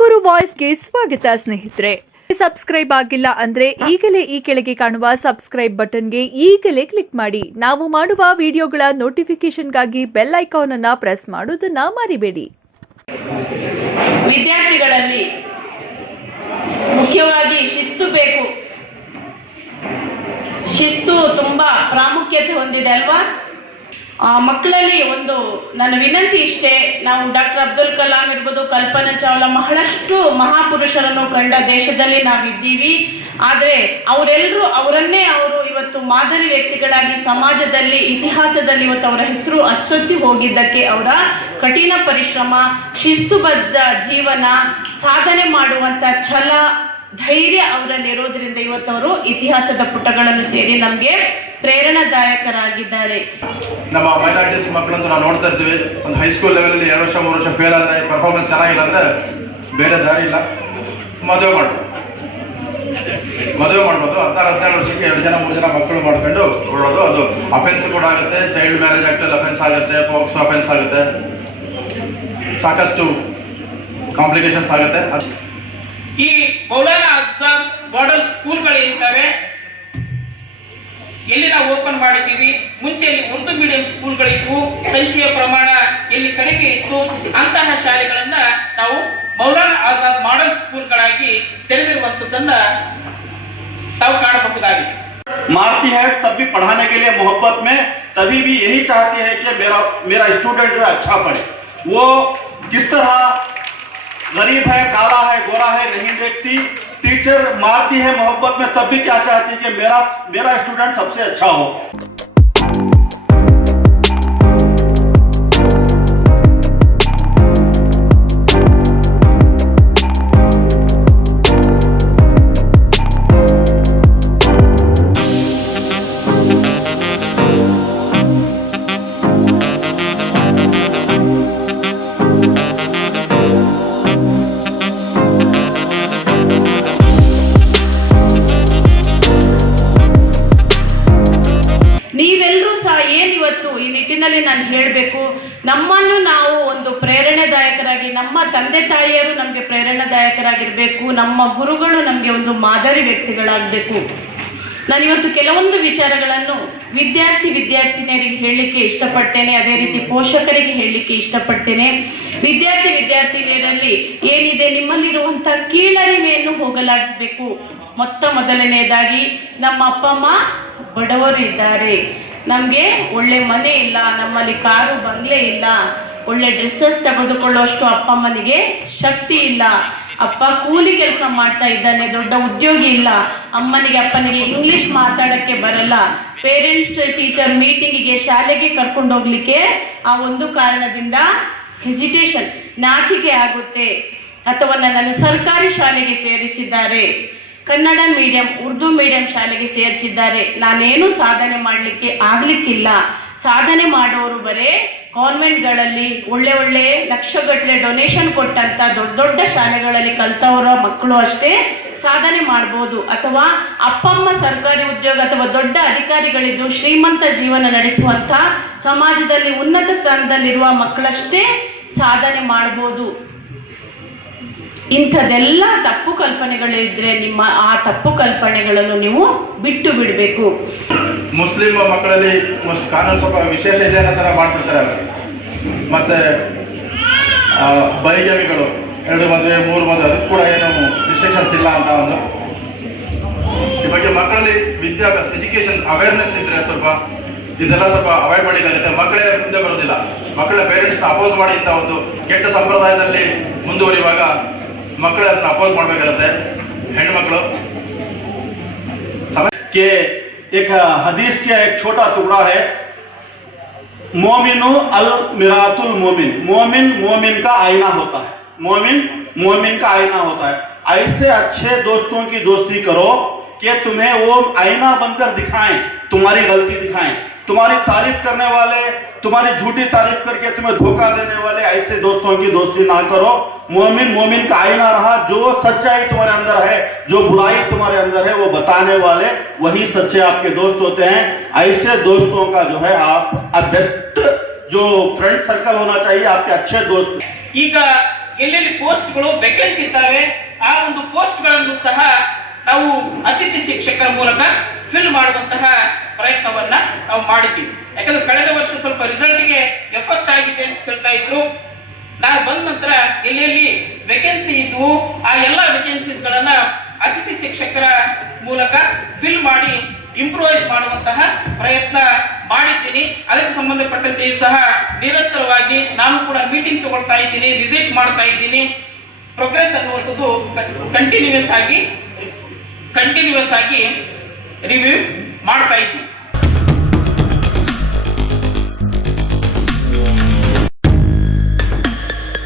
ತುಮಕೂರು ವಾಯ್ಸ್ಗೆ ಸ್ವಾಗತ ಸ್ನೇಹಿತರೆ. ಸಬ್ಸ್ಕ್ರೈಬ್ ಆಗಿಲ್ಲ ಅಂದ್ರೆ ಈಗಲೇ ಈ ಕೆಳಗೆ ಕಾಣುವ ಸಬ್ಸ್ಕ್ರೈಬ್ ಬಟನ್ಗೆ ಈಗಲೇ ಕ್ಲಿಕ್ ಮಾಡಿ. ನಾವು ಮಾಡುವ ವಿಡಿಯೋಗಳ ನೋಟಿಫಿಕೇಶನ್ಗಾಗಿ ಬೆಲ್ ಐಕಾನ್ ಅನ್ನು ಪ್ರೆಸ್ ಮಾಡೋದನ್ನ ಮರಿಬೇಡಿ. ವಿದ್ಯಾರ್ಥಿಗಳಲ್ಲಿ ಮುಖ್ಯವಾಗಿ ಶಿಸ್ತು ಬೇಕು. ಶಿಸ್ತು ತುಂಬಾ ಪ್ರಾಮುಖ್ಯತೆ ಹೊಂದಿದೆ ಅಲ್ವಾ? ಮಕ್ಕಳಲ್ಲಿ ಒಂದು ನನ್ನ ವಿನಂತಿ ಇಷ್ಟೇ, ನಾವು ಡಾಕ್ಟರ್ ಅಬ್ದುಲ್ ಕಲಾಂ ಇರ್ಬೋದು, ಕಲ್ಪನಾ ಚಾವ್ಲಾ, ಬಹಳಷ್ಟು ಮಹಾಪುರುಷರನ್ನು ಕಂಡ ದೇಶದಲ್ಲಿ ನಾವಿದ್ದೀವಿ. ಆದರೆ ಅವರನ್ನೇ ಅವರು ಇವತ್ತು ಮಾದರಿ ವ್ಯಕ್ತಿಗಳಾಗಿ ಸಮಾಜದಲ್ಲಿ, ಇತಿಹಾಸದಲ್ಲಿ ಇವತ್ತು ಅವರ ಹೆಸರು ಅಚ್ಚೊತ್ತಿ ಹೋಗಿದ್ದಕ್ಕೆ ಅವರ ಕಠಿಣ ಪರಿಶ್ರಮ, ಶಿಸ್ತುಬದ್ಧ ಜೀವನ, ಸಾಧನೆ ಮಾಡುವಂತ ಛಲ, ಧೈರ್ಯ ಅವರಲ್ಲಿರೋದ್ರಿಂದ ಇವತ್ತವರು ಇತಿಹಾಸದ ಪುಟಗಳನ್ನು ಸೇರಿ ನಮಗೆ ಪ್ರೇರಣಾದಾಯಕರಾಗಿದ್ದಾರೆ. ನಮ್ಮ ಮೈನಾರಿಟೀಸ್ ಮಕ್ಕಳಂತೂ ನಾವು ನೋಡ್ತಾ ಇರ್ತೀವಿ, ಒಂದು ಹೈಸ್ಕೂಲ್ ಲೆವೆಲಲ್ಲಿ 2 ವರ್ಷ 3 ವರ್ಷ ಫೇಲ್ ಆದರೆ, ಪರ್ಫಾರ್ಮೆನ್ಸ್ ಚೆನ್ನಾಗಿಲ್ಲ ಅಂದರೆ ಬೇರೆ ದಾರಿ ಇಲ್ಲ, ಮದುವೆ ಮಾಡ್ಬೋದು. 16-17 ವರ್ಷಕ್ಕೆ 2 ಜನ 3 ಜನ ಮಕ್ಕಳು ಮಾಡ್ಕೊಂಡು ಹೊರಡೋದು. ಅದು ಅಫೆನ್ಸ್ ಕೂಡ ಆಗುತ್ತೆ, ಚೈಲ್ಡ್ ಮ್ಯಾರೇಜ್ ಆಕ್ಟಲ್ಲಿ ಅಫೆನ್ಸ್ ಆಗುತ್ತೆ, ಪೋಕ್ಸೋ ಅಫೆನ್ಸ್ ಆಗುತ್ತೆ, ಸಾಕಷ್ಟು ಕಾಂಪ್ಲಿಕೇಶನ್ಸ್ ಆಗುತ್ತೆ. ಈ ಮೌಲಾನಾ ಆಜಾದ್ ಮಾಡೆಲ್ ಸ್ಕೂಲ್ಗಳಿರ್ತವೆ, ಎಲ್ಲಿ ನಾವು ಓಪನ್ ಮಾಡಿದ್ದೀವಿ. ಮುಂಚೆ ಉರ್ದು ಮೀಡಿಯಂ ಸ್ಕೂಲ್ಗಳಿದ್ವು, ಸಂಖ್ಯೆಯ ಪ್ರಮಾಣ ಎಲ್ಲಿ ಕಡಿಮೆ ಇತ್ತು, ಅಂತಹ ಶಾಲೆಗಳನ್ನ ನಾವು ಮೌಲಾನಾ ಆಜಾದ್ ಮಾಡೆಲ್ ಸ್ಕೂಲ್ಗಳಾಗಿ ತೆರೆದಿರುವಂತದ್ದನ್ನ ನಾವು ಕಾಣಬಹುದಾಗಿದೆ. मारती है तब भी पढ़ाने के लिए मोहब्बत में, तभी भी यही चाहती है कि मेरा स्टूडेंट जो है अच्छा पढ़े. वो किस तरह गरीब है, काला है, गोरा है नहीं देखती. टीचर मारती है मोहब्बत में, तब भी क्या चाहती है कि मेरा स्टूडेंट सबसे अच्छा हो. ಈ ನಿಟ್ಟಿನಲ್ಲಿ ನಾನು ಹೇಳಬೇಕು, ನಮ್ಮನ್ನು ನಾವು ಒಂದು ಪ್ರೇರಣಾದಾಯಕರಾಗಿ, ನಮ್ಮ ತಂದೆ ತಾಯಿಯರು ನಮಗೆ ಪ್ರೇರಣಾದಾಯಕರಾಗಿರ್ಬೇಕು, ನಮ್ಮ ಗುರುಗಳು ನಮಗೆ ಒಂದು ಮಾದರಿ ವ್ಯಕ್ತಿಗಳಾಗಬೇಕು. ನಾನಿವತ್ತು ಕೆಲವೊಂದು ವಿಚಾರಗಳನ್ನು ವಿದ್ಯಾರ್ಥಿನಿಯರಿಗೆ ಹೇಳಲಿಕ್ಕೆ ಇಷ್ಟಪಡ್ತೇನೆ, ಅದೇ ರೀತಿ ಪೋಷಕರಿಗೆ ಹೇಳಲಿಕ್ಕೆ ಇಷ್ಟಪಡ್ತೇನೆ. ವಿದ್ಯಾರ್ಥಿನಿಯರಲ್ಲಿ ಏನಿದೆ, ನಿಮ್ಮಲ್ಲಿರುವಂತ ಕೀಳರಿಮೆಯನ್ನು ಹೋಗಲಾಡಿಸಬೇಕು. ಮೊದಲನೇದಾಗಿ ನಮ್ಮ ಅಪ್ಪ ಅಮ್ಮ ಬಡವರು ಇದ್ದಾರೆ, ನಮಗೆ ಒಳ್ಳೆ ಮನೆ ಇಲ್ಲ, ನಮ್ಮಲ್ಲಿ ಕಾರು ಬಂಗ್ಲೆ ಇಲ್ಲ, ಒಳ್ಳೆ ಡ್ರೆಸ್ಸಸ್ ತೆಗೆದುಕೊಳ್ಳುವಷ್ಟು ಅಪ್ಪ ಅಮ್ಮನಿಗೆ ಶಕ್ತಿ ಇಲ್ಲ, ಅಪ್ಪ ಕೂಲಿ ಕೆಲಸ ಮಾಡ್ತಾ ಇದ್ದಾನೆ, ದೊಡ್ಡ ಉದ್ಯೋಗಿ ಇಲ್ಲ, ಅಮ್ಮನಿಗೆ ಅಪ್ಪನಿಗೆ ಇಂಗ್ಲಿಷ್ ಮಾತಾಡಕ್ಕೆ ಬರಲ್ಲ, ಪೇರೆಂಟ್ಸ್ ಟೀಚರ್ ಮೀಟಿಂಗಿಗೆ ಶಾಲೆಗೆ ಕರ್ಕೊಂಡು ಹೋಗ್ಲಿಕ್ಕೆ ಆ ಒಂದು ಕಾರಣದಿಂದ ಹೆಸಿಟೇಷನ್, ನಾಚಿಕೆ ಆಗುತ್ತೆ. ಅಥವಾ ನನ್ನನ್ನು ಸರ್ಕಾರಿ ಶಾಲೆಗೆ ಸೇರಿಸಿದ್ದಾರೆ, ಕನ್ನಡ ಮೀಡಿಯಂ, ಉರ್ದು ಮೀಡಿಯಂ ಶಾಲೆಗೆ ಸೇರಿಸಿದ್ದಾರೆ, ನಾನೇನು ಸಾಧನೆ ಮಾಡಲಿಕ್ಕೆ ಆಗ್ಲಿಕ್ಕಿಲ್ಲ. ಸಾಧನೆ ಮಾಡೋರು ಬರೇ ಕಾನ್ವೆಂಟ್ಗಳಲ್ಲಿ ಒಳ್ಳೆ ಲಕ್ಷಗಟ್ಟಲೆ ಡೊನೇಷನ್ ಕೊಟ್ಟಂತ ದೊಡ್ಡ ಶಾಲೆಗಳಲ್ಲಿ ಕಲ್ತವರ ಮಕ್ಕಳು ಅಷ್ಟೇ ಸಾಧನೆ ಮಾಡ್ಬೋದು. ಅಥವಾ ಅಪ್ಪ ಅಮ್ಮ ಸರ್ಕಾರಿ ಉದ್ಯೋಗ ಅಥವಾ ದೊಡ್ಡ ಅಧಿಕಾರಿಗಳಿದ್ದು ಶ್ರೀಮಂತ ಜೀವನ ನಡೆಸುವಂತ ಸಮಾಜದಲ್ಲಿ ಉನ್ನತ ಸ್ಥಾನದಲ್ಲಿರುವ ಮಕ್ಕಳಷ್ಟೇ ಸಾಧನೆ ಮಾಡ್ಬೋದು. ಇಂಥದೆಲ್ಲ ತಪ್ಪು ಕಲ್ಪನೆಗಳಿದ್ರೆ ನಿಮ್ಮ ಆ ತಪ್ಪು ಕಲ್ಪನೆಗಳನ್ನು ನೀವು ಬಿಟ್ಟು ಬಿಡಬೇಕು. ಮುಸ್ಲಿಂ ಮಕ್ಕಳಲ್ಲಿ ಕಾನೂನು ಸ್ವಲ್ಪ ವಿಶೇಷ ಇದೆ ಅನ್ನೋ ಥರ ಮಾಡ್ಬಿಡ್ತಾರೆ. ಮತ್ತೆ ಬೈಗಮಿಗಳು 2 ಮದುವೆ 3 ಮದುವೆ, ಅದಕ್ಕೆ ಕೂಡ ಏನು ರಿಸ್ಟ್ರಿಕ್ಷನ್ಸ್ ಇಲ್ಲ ಅಂತ ಒಂದು. ಈ ಬಗ್ಗೆ ಮಕ್ಕಳಲ್ಲಿ ವಿದ್ಯಾಭ್ಯಾಸ, ಎಜುಕೇಶನ್ ಅವೇರ್ನೆಸ್ ಇದ್ರೆ ಸ್ವಲ್ಪ ಇದೆಲ್ಲ ಸ್ವಲ್ಪ ಅವಾಯ್ಡ್ ಮಾಡಲಿಕ್ಕಾಗುತ್ತೆ. ಮಕ್ಕಳೇ ಮುಂದೆ ಬರೋದಿಲ್ಲ, ಮಕ್ಕಳ ಪೇರೆಂಟ್ಸ್ನ ಅಪೋಸ್ ಮಾಡಿ ಇಂಥ ಒಂದು ಕೆಟ್ಟ ಸಂಪ್ರದಾಯದಲ್ಲಿ ಮುಂದುವರಿಯುವಾಗ ಮಕ್ಕಳು ಅದನ್ನ ಅಪೋಸ್ ಮಾಡಬೇಕಾಗುತ್ತೆ. ಹೆಣ್ಮಕ್ಳು के एक हदीस का एक छोटा टुकड़ा है, मोमिनु अल मिरातुल मोमिन, मोमिन का आईना होता है, मोमिन का आईना होता है. ऐसे अच्छे दोस्तों की दोस्ती करो कि तुम्हें वो आईना बनकर दिखाएं, तुम्हारी गलती दिखाएं. तुम्हारी तारीफ करने वाले, तुम्हारी झूठी तारीफ करके तुम्हें धोखा देने वाले ऐसे दोस्तों की दोस्ती ना करो. मोमिन का आईना रहा, जो सच्चाई तुम्हारे अंदर है, जो बुराई तुम्हारे अंदर है, वो बताने वाले वही सच्चे आपके दोस्त होते हैं. ऐसे दोस्तों का जो है आप बेस्ट जो फ्रेंड सर्कल होना चाहिए, आपके अच्छे दोस्त. ಈಗ ಎಲ್ಲೆಲ್ಲಿ ಪೋಸ್ಟ್ಗಳು ವೇಕೆಂಟ್ ಇದ್ದಾವೆ ಆ ಒಂದು ಪೋಸ್ಟ್ಗಳನ್ನು ಸಹ ನಾವು ಅತಿಥಿ ಶಿಕ್ಷಕರ ಮೂಲಕ ಫಿಲ್ ಮಾಡುವಂತಹ ಪ್ರಯತ್ನವನ್ನ ನಾವು ಮಾಡಿದ್ದೀವಿ. ಯಾಕಂದ್ರೆ ಕಳೆದ ವರ್ಷ ಸ್ವಲ್ಪ ರಿಸಲ್ಟ್ಗೆ ಎಫೆಕ್ಟ್ ಆಗಿದೆ ಅಂತ ಹೇಳ್ತಾ ಇದ್ರು. ನಾವು ಬಂದ ನಂತರ ಎಲ್ಲೆಲ್ಲಿ ವೇಕೆನ್ಸಿ ಇದ್ವು ಆ ಎಲ್ಲ ವೇಕೆನ್ಸೀಸ್ ಗಳನ್ನ ಅತಿಥಿ ಶಿಕ್ಷಕರ ಮೂಲಕ ಫಿಲ್ ಮಾಡಿ ಇಂಪ್ರೂವೈಸ್ ಮಾಡುವಂತಹ ಪ್ರಯತ್ನ ಮಾಡಿದ್ದೀನಿ. ಅದಕ್ಕೆ ಸಂಬಂಧಪಟ್ಟಂತೆಯೂ ಸಹ ನಿರಂತರವಾಗಿ ನಾನು ಕೂಡ ಮೀಟಿಂಗ್ ತಗೊಳ್ತಾ ಇದ್ದೀನಿ, ವಿಸಿಟ್ ಮಾಡ್ತಾ ಇದ್ದೀನಿ. ಪ್ರೋಗ್ರೆಸ್ ಅನ್ನುವಂಥದ್ದು ಕಂಟಿನ್ಯೂಸ್ ಆಗಿ ರಿವ್ಯೂ ಮಾಡ್ತಾ ಇದ್ದೀನಿ.